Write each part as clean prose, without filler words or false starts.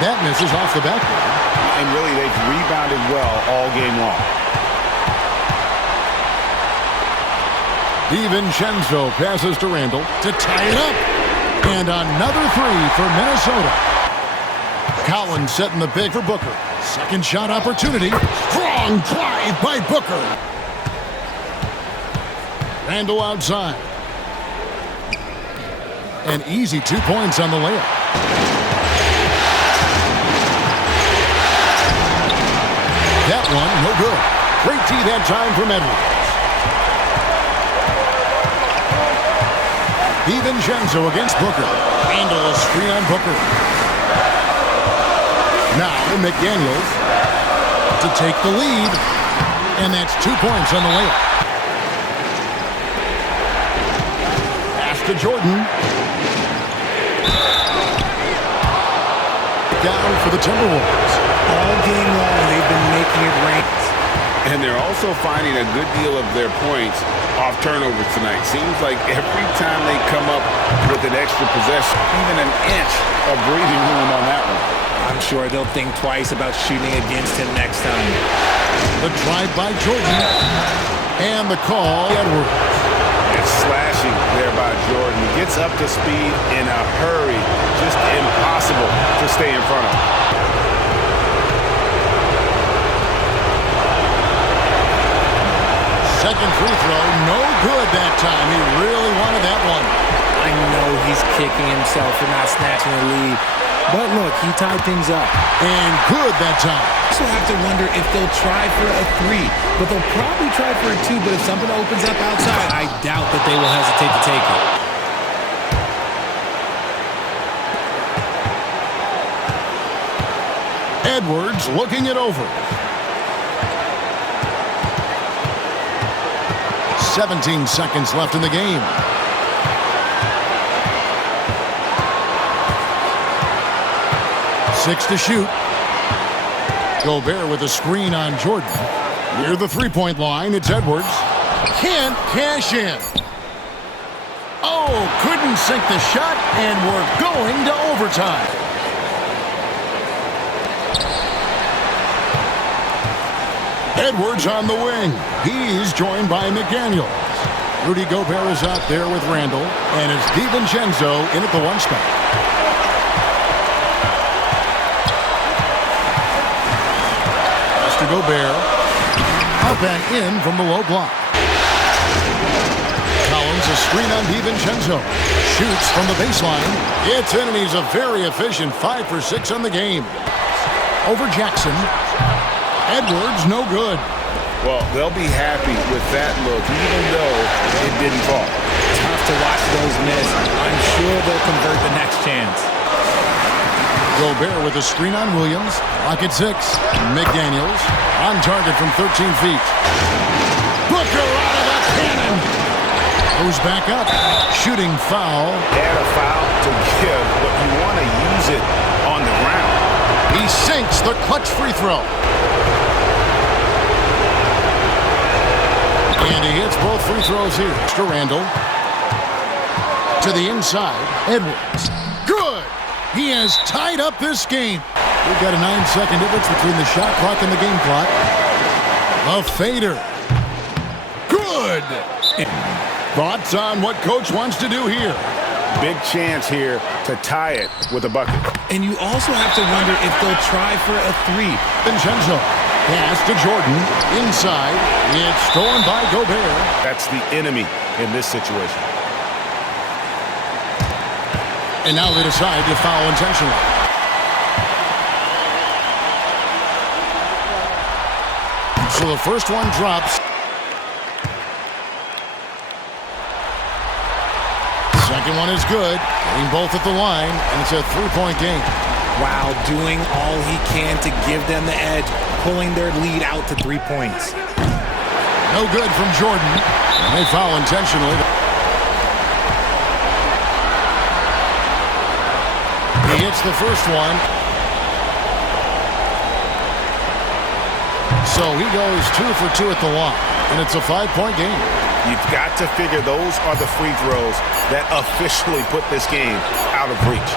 That misses off the backboard. And really, they've rebounded well all game long. DiVincenzo passes to Randle to tie it up. And another three for Minnesota. Collins setting the big for Booker. Second shot opportunity. Strong drive by Booker. Randle outside. An easy 2 points on the layup. That one, no good. Great tee that time from Edwards. DiVincenzo against Booker. Randle screen on Booker. Now McDaniels to take the lead. And that's 2 points on the layup. Pass to Jordan. Down for the Timberwolves. All game long, they've been making it rain. And they're also finding a good deal of their points off turnovers tonight. Seems like every time they come up with an extra possession, even an inch of breathing room on that one. I'm sure they'll think twice about shooting against him next time. The drive by Jordan. And the call, Edwards. It's slashing there by Jordan. He gets up to speed in a hurry. Just impossible to stay in front of him. Second free throw, no good that time. He really wanted that one. I know he's kicking himself for not snatching the lead. But look, he tied things up. And good that time. Also have to wonder if they'll try for a three. But they'll probably try for a two. But if something opens up outside, I doubt that they will hesitate to take it. Edwards looking it over. 17 seconds left in the game. Six to shoot. Gobert with a screen on Jordan. Near the three-point line, it's Edwards. Can't cash in. Oh, couldn't sink the shot, and we're going to overtime. Edwards on the wing. He's joined by McDaniels. Rudy Gobert is out there with Randle, and it's DiVincenzo in at the one spot. Pass to Gobert. Up and in from the low block. Collins a screen on DiVincenzo. Shoots from the baseline. It's in, and he's a very efficient 5 for 6 on the game. Over Jackson. Edwards, no good. Well, they'll be happy with that look, even though it didn't fall. Tough to watch those miss. I'm sure they'll convert the next chance. Gobert with a screen on Williams. Lock at 6. McDaniels on target from 13 feet. Booker out of the cannon. Goes back up. Shooting foul. Add a foul to give, but you want to use it on the ground. He sinks the clutch free throw. And he hits both free throws here. To Randle. To the inside. Edwards. Good. He has tied up this game. We've got a 9-second difference between the shot clock and the game clock. A fader. Good. Thoughts on what coach wants to do here? Big chance here to tie it with a bucket. And you also have to wonder if they'll try for a three. Vincenzo. Pass to Jordan. Inside. It's stolen by Gobert. That's the enemy in this situation. And now they decide to foul intentionally. So the first one drops. Second one is good. Getting both at the line, and it's a three-point game. Wow, doing all he can to give them the edge, pulling their lead out to 3 points. No good from Jordan. And they foul intentionally. He hits the first one. So he goes 2 for 2 at the line. And it's a 5-point game. You've got to figure those are the free throws that officially put this game out of reach.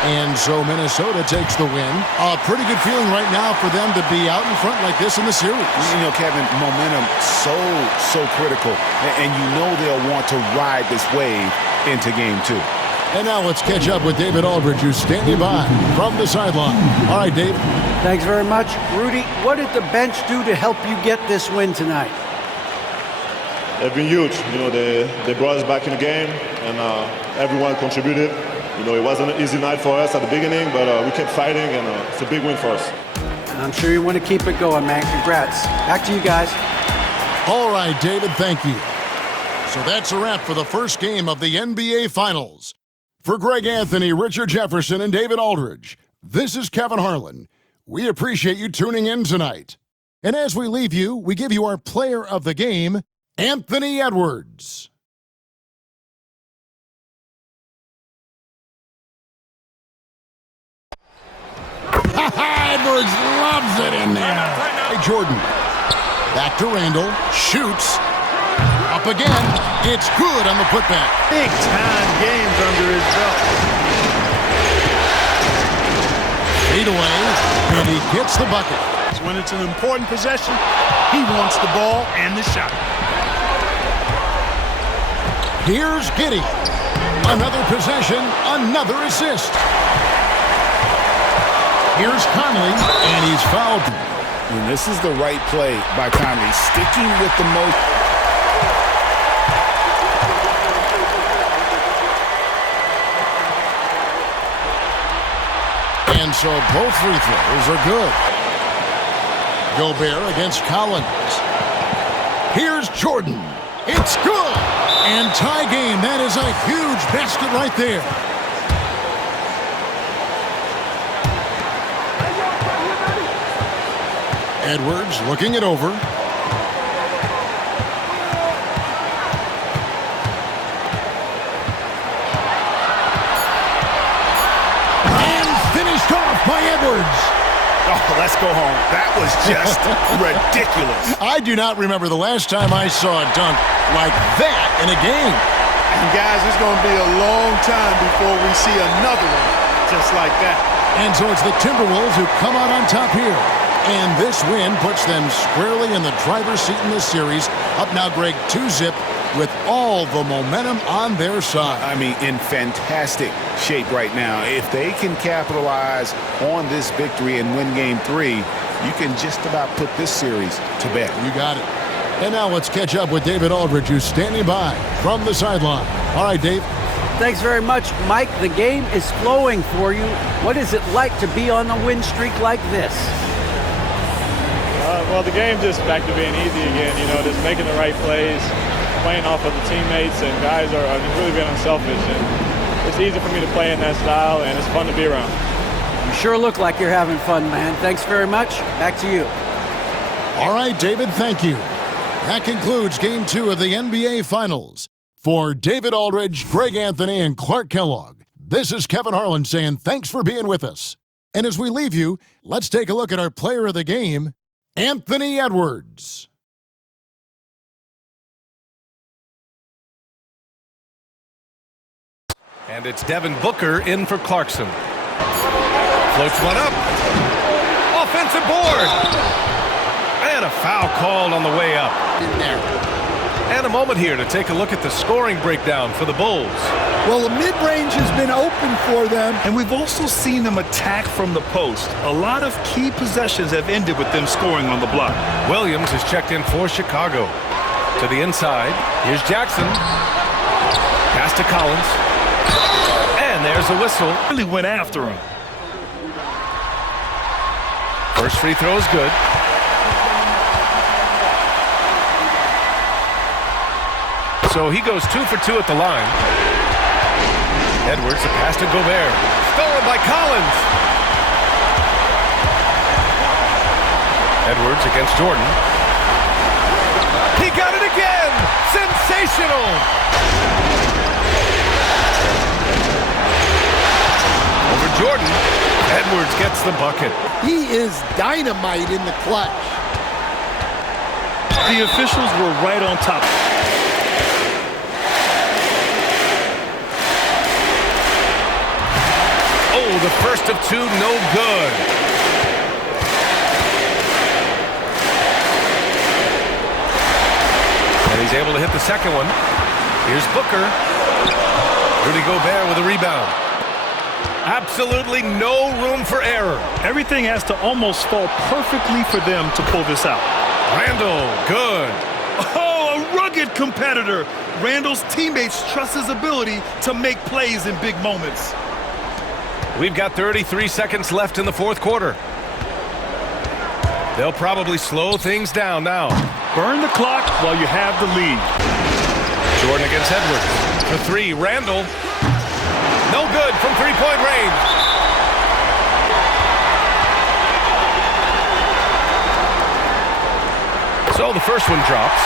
And so Minnesota takes the win. A pretty good feeling right now for them to be out in front like this in the series. You know, Kevin, momentum so critical. And you know they'll want to ride this wave into game 2. And now let's catch up with David Aldridge, who's standing by from the sideline. All right, Dave. Thanks very much. Rudy, what did the bench do to help you get this win tonight? They've been huge. You know, they brought us back in the game, and everyone contributed. You know, it wasn't an easy night for us at the beginning, but we kept fighting, and it's a big win for us. I'm sure you want to keep it going, man. Congrats. Back to you guys. All right, David, thank you. So that's a wrap for the first game of the NBA Finals. For Greg Anthony, Richard Jefferson, and David Aldridge, this is Kevin Harlan. We appreciate you tuning in tonight. And as we leave you, we give you our player of the game, Anthony Edwards. Edwards loves it in there. Hey, Jordan. Back to Randle. Shoots. Up again. It's good on the putback. Big-time games under his belt. Fade away, and he gets the bucket. When it's an important possession, he wants the ball and the shot. Here's Giddey. Another possession, another assist. Here's Conley, and he's fouled. And this is the right play by Conley, sticking with the most. And so both free throws are good. Gobert against Collins. Here's Jordan. It's good. And tie game. That is a huge basket right there. Edwards looking it over. By Edwards. Oh, let's go home. That was just ridiculous. I do not remember the last time I saw a dunk like that in a game. And guys, it's going to be a long time before we see another one just like that. And so it's the Timberwolves who come out on top here. And this win puts them squarely in the driver's seat in this series. Up now, Greg, 2-zip with all the momentum on their side. I mean, in fantastic shape right now. If they can capitalize on this victory and win game 3, you can just about put this series to bed. You got it. And now let's catch up with David Aldridge, who's standing by from the sideline. All right, Dave. Thanks very much, Mike. The game is flowing for you. What is it like to be on a win streak like this? Well, the game just back to being easy again, you know, just making the right plays, playing off of the teammates, and guys are really being unselfish. And it's easy for me to play in that style, and it's fun to be around. You sure look like you're having fun, man. Thanks very much. Back to you. All right, David, thank you. That concludes Game 2 of the NBA Finals. For David Aldridge, Greg Anthony, and Clark Kellogg, this is Kevin Harlan saying thanks for being with us. And as we leave you, let's take a look at our player of the game, Anthony Edwards. And it's Devin Booker in for Clarkson. Floats one up. Offensive board. And a foul called on the way up. In there. And a moment here to take a look at the scoring breakdown for the Bulls. Well, the mid-range has been open for them, and we've also seen them attack from the post. A lot of key possessions have ended with them scoring on the block. Williams is checked in for Chicago. To the inside, here's Jackson. Pass to Collins. And there's a whistle. Really went after him. First free throw is good. So he goes 2 for 2 at the line. Edwards, a pass to Gobert. Stolen by Collins. Edwards against Jordan. He got it again! Sensational! Over Jordan. Edwards gets the bucket. He is dynamite in the clutch. The officials were right on top. the first of two, no good. And he's able to hit the second one. Here's Booker. Rudy Gobert with a rebound. Absolutely no room for error. Everything has to almost fall perfectly for them to pull this out. Randle, good. Oh, a rugged competitor. Randle's teammates trust his ability to make plays in big moments. We've got 33 seconds left in the fourth quarter. They'll probably slow things down now. Burn the clock while you have the lead. Jordan against Edwards. For three, Randle. No good from three-point range. So the first one drops.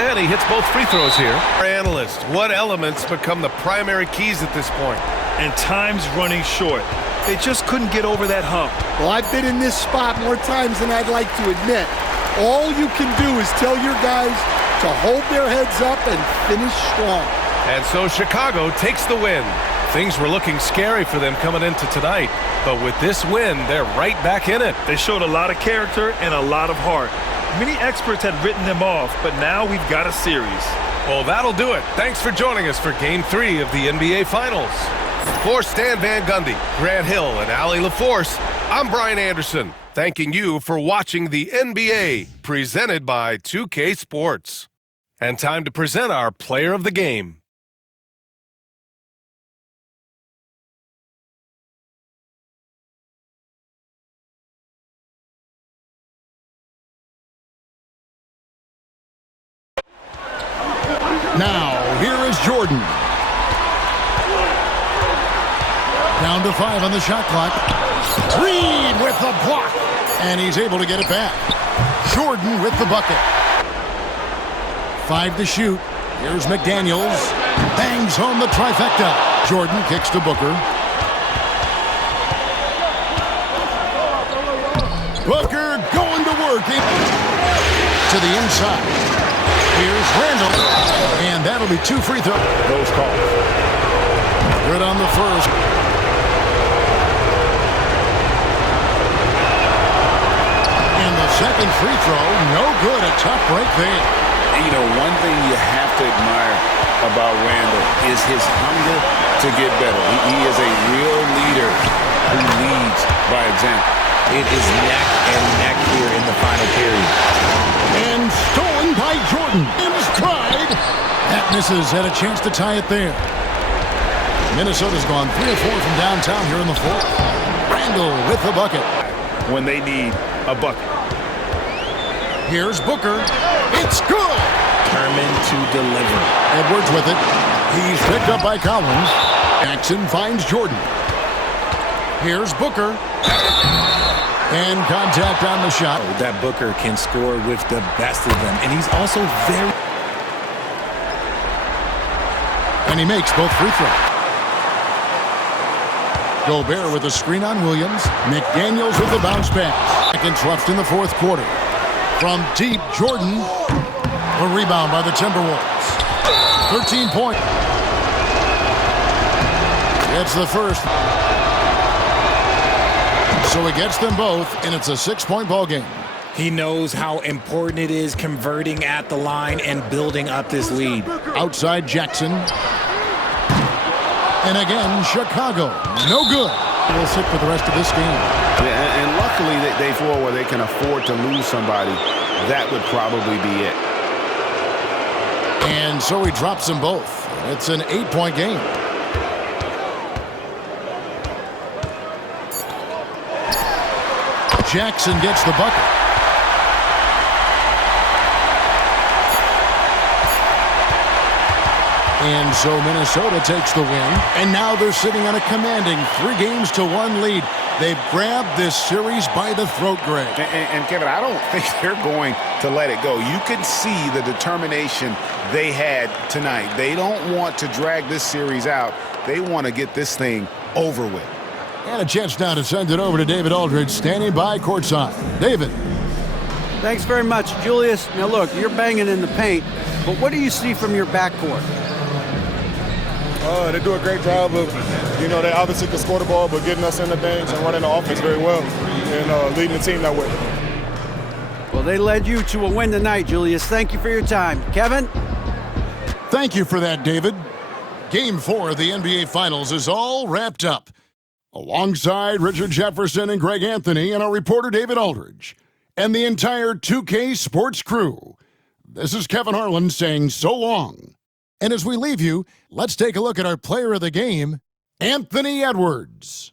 And he hits both free throws here. Our analyst, what elements become the primary keys at this point? And time's running short. They just couldn't get over that hump. Well, I've been in this spot more times than I'd like to admit. All you can do is tell your guys to hold their heads up and finish strong. And so Chicago takes the win. Things were looking scary for them coming into tonight, but with this win, they're right back in it. They showed a lot of character and a lot of heart. Many experts had written them off, but now we've got a series. Well, that'll do it. Thanks for joining us for Game 3 of the NBA Finals. For Stan Van Gundy, Grant Hill, and Allie LaForce, I'm Brian Anderson, thanking you for watching the NBA, presented by 2K Sports. And time to present our player of the game. Now, here is Jordan. Down to 5 on the shot clock. Reed with the block. And he's able to get it back. Jordan with the bucket. 5 to shoot. Here's McDaniels. Bangs home the trifecta. Jordan kicks to Booker. Booker going to work. To the inside. Here's Randle, and that'll be 2 free throws. Those calls. Good on the first. And the second free throw, no good. A tough break there. You know, one thing you have to admire about Randle is his hunger to get better. He is a real leader who leads by example. It is neck and neck here in the final period. And stolen by Jordan. In stride. That misses. Had a chance to tie it there. Minnesota's gone 3 of 4 from downtown here in the fourth. Randle with the bucket. When they need a bucket. Here's Booker. It's good. Determined to deliver. Edwards with it. He's picked up by Collins. Jackson finds Jordan. Here's Booker. And contact on the shot. That Booker can score with the best of them. And he's also very... And he makes both free throws. Gobert with a screen on Williams. McDaniels with the bounce pass. Seconds left in the fourth quarter. From deep, Jordan. A rebound by the Timberwolves. 13 points. Gets the first. So he gets them both, and it's a 6-point ball game. He knows how important it is converting at the line and building up this lead. Outside Jackson. And again, Chicago. No good. We'll sit for the rest of this game. Yeah, and luckily they feel where they can afford to lose somebody. That would probably be it. And so he drops them both. It's an 8-point game. Jackson gets the bucket. And so Minnesota takes the win. And now they're sitting on a commanding 3-1 lead. They've grabbed this series by the throat, Greg. And Kevin, I don't think they're going to let it go. You can see the determination they had tonight. They don't want to drag this series out. They want to get this thing over with. And a chance now to send it over to David Aldridge, standing by courtside. David. Thanks very much, Julius. Now look, you're banging in the paint, but what do you see from your backcourt? They do a great job of, they obviously can score the ball, but getting us into things and running the offense very well and leading the team that way. Well, they led you to a win tonight, Julius. Thank you for your time. Kevin? Thank you for that, David. Game 4 of the NBA Finals is all wrapped up. Alongside Richard Jefferson and Greg Anthony and our reporter David Aldridge and the entire 2K Sports crew, this is Kevin Harlan saying so long. And as we leave you, let's take a look at our player of the game, Anthony Edwards.